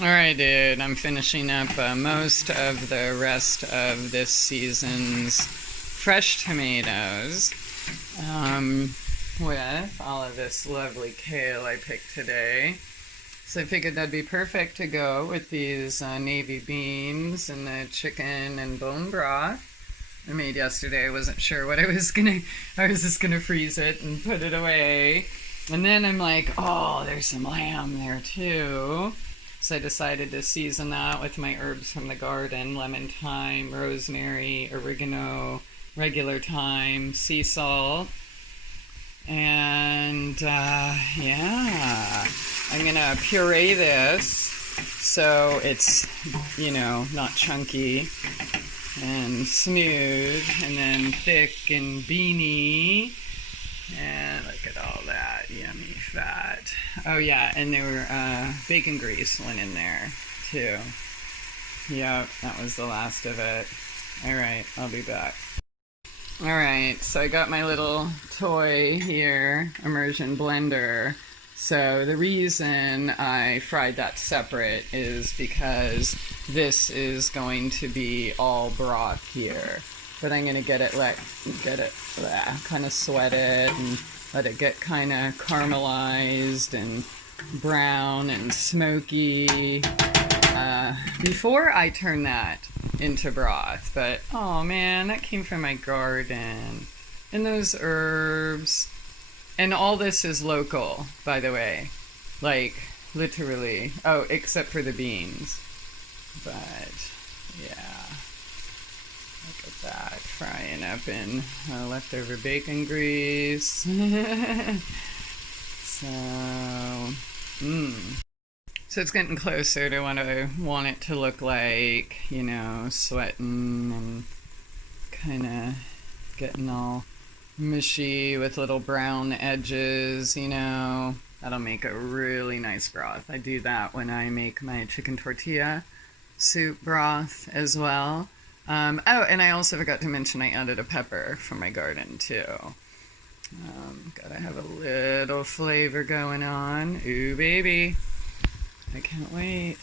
All right, dude, I'm finishing up most of the rest of this season's fresh tomatoes with all of this lovely kale I picked today. So I figured that'd be perfect to go with these navy beans and the chicken and bone broth I made yesterday. I wasn't sure what I was just gonna freeze it and put it away. And then I'm like, oh, there's some lamb there too. So I decided to season that with my herbs from the garden: lemon, thyme, rosemary, oregano, regular thyme, sea salt. And yeah, I'm gonna puree this so it's, not chunky and smooth and then thick and beany. And look at all that yummy fat. Oh yeah, and there were bacon grease went in there too. Yep, that was the last of it. All right, I'll be back. All right, so I got my little toy here, immersion blender. So the reason I fried that separate is because this is going to be all broth here. But I'm gonna get it kind of sweat it and let it get kind of caramelized and brown and smoky before I turn that into broth. But oh man, that came from my garden, and those herbs, and all this is local, by the way, like literally. Oh, except for the beans, but yeah. Look at that, frying up in leftover bacon grease. So, So it's getting closer to what I want it to look like, sweating and kind of getting all mushy with little brown edges, That'll make a really nice broth. I do that when I make my chicken tortilla soup broth as well. Oh, and I also forgot to mention I added a pepper from my garden too. Gotta have a little flavor going on. Ooh, baby. I can't wait.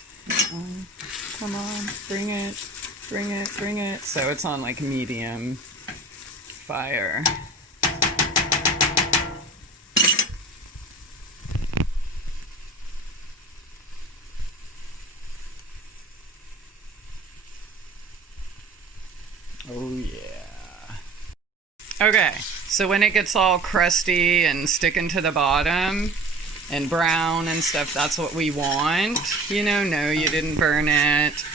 Come on, bring it, bring it, bring it. So it's on like medium fire. Oh yeah. Okay, so when it gets all crusty and sticking to the bottom and brown and stuff, that's what we want. No, you didn't burn it.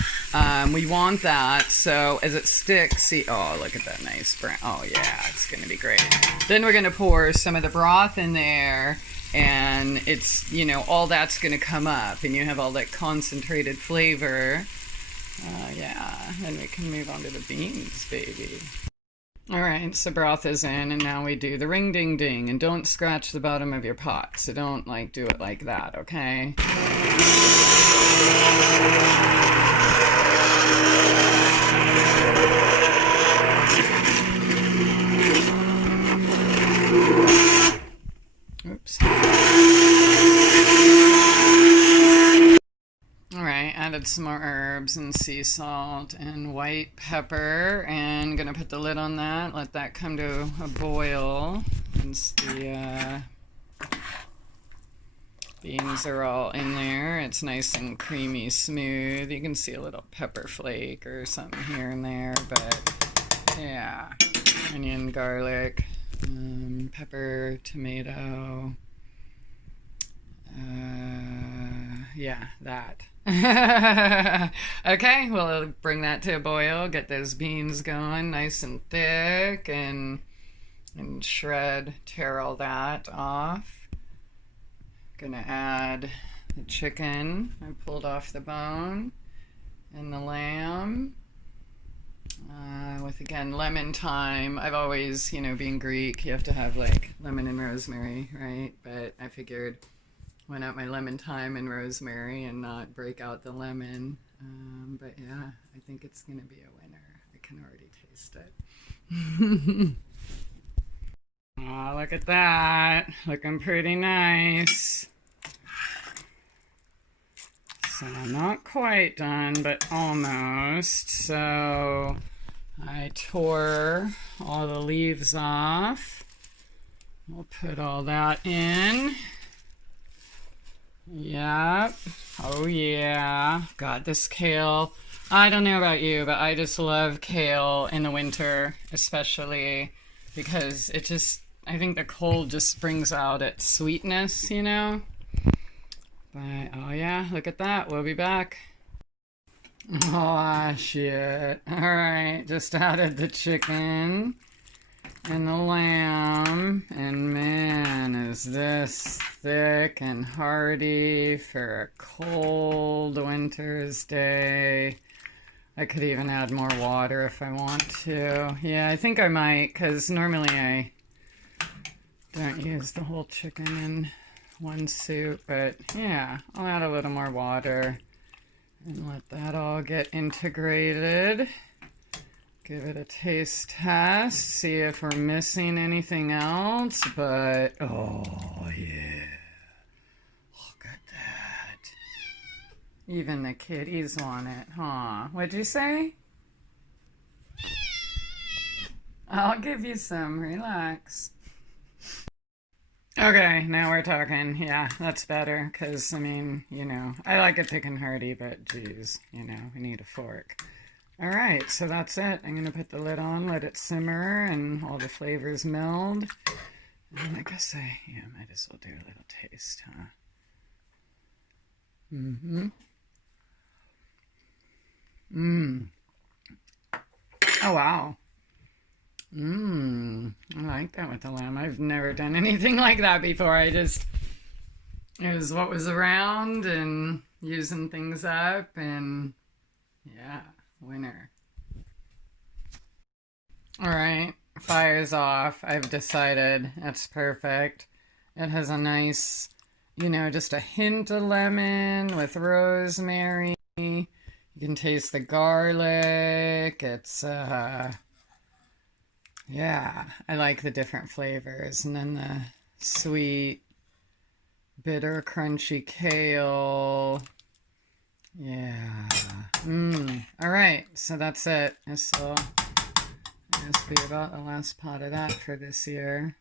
We want that, so as it sticks, see, oh, look at that nice brown. Oh yeah, it's gonna be great. Then we're gonna pour some of the broth in there, and it's, all that's gonna come up, and you have all that concentrated flavor. Yeah, then we can move on to the beans, baby. All right, so broth is in, and now we do the ring ding ding, and don't scratch the bottom of your pot, so don't do it like that, okay? Oops. Added some more herbs and sea salt and white pepper, and gonna put the lid on that, let that come to a boil. Once the beans are all in there, it's nice and creamy smooth. You can see a little pepper flake or something here and there, but yeah. Onion, garlic, pepper, tomato, yeah, that. Okay, we'll bring that to a boil, get those beans going nice and thick, and tear all that off. Gonna add the chicken I pulled off the bone and the lamb with, again, lemon, thyme. I've always, being Greek, you have to have like lemon and rosemary, right? But I figured, why not my lemon, thyme, and rosemary and not break out the lemon? But yeah, I think it's going to be a winner. I can already taste it. Oh, look at that. Looking pretty nice. So not quite done, but almost. So I tore all the leaves off. We'll put all that in. Yep. Oh yeah. God, this kale. I don't know about you, but I just love kale in the winter, especially because it just, I think the cold just brings out its sweetness, you know? But, oh yeah, look at that. We'll be back. Oh, shit. Alright, just added the chicken and the lamb. And man, is this thick and hearty for a cold winter's day. I could even add more water if I want to. Yeah, I think I might, because normally I don't use the whole chicken in one soup. But yeah, I'll add a little more water and let that all get integrated. Give it a taste test, see if we're missing anything else. But, oh yeah. Look at that. Even the kitties want it, huh? What'd you say? I'll give you some. Relax. Okay, now we're talking. Yeah, that's better. Because, I mean, you know, I like it thick and hearty, but geez, you know, we need a fork. Alright, so that's it. I'm going to put the lid on, let it simmer, and all the flavors meld. And I guess yeah, might as well do a little taste, huh? Mm-hmm. Mmm. Oh, wow. Mmm. I like that with the lamb. I've never done anything like that before. It was what was around and using things up, and yeah, winner. Alright, fire's off. I've decided that's perfect. It has a nice, you know, just a hint of lemon with rosemary. You can taste the garlic. It's, yeah, I like the different flavors. And then the sweet, bitter, crunchy kale. Yeah. All right, so that's it. This will be about the last pot of that for this year.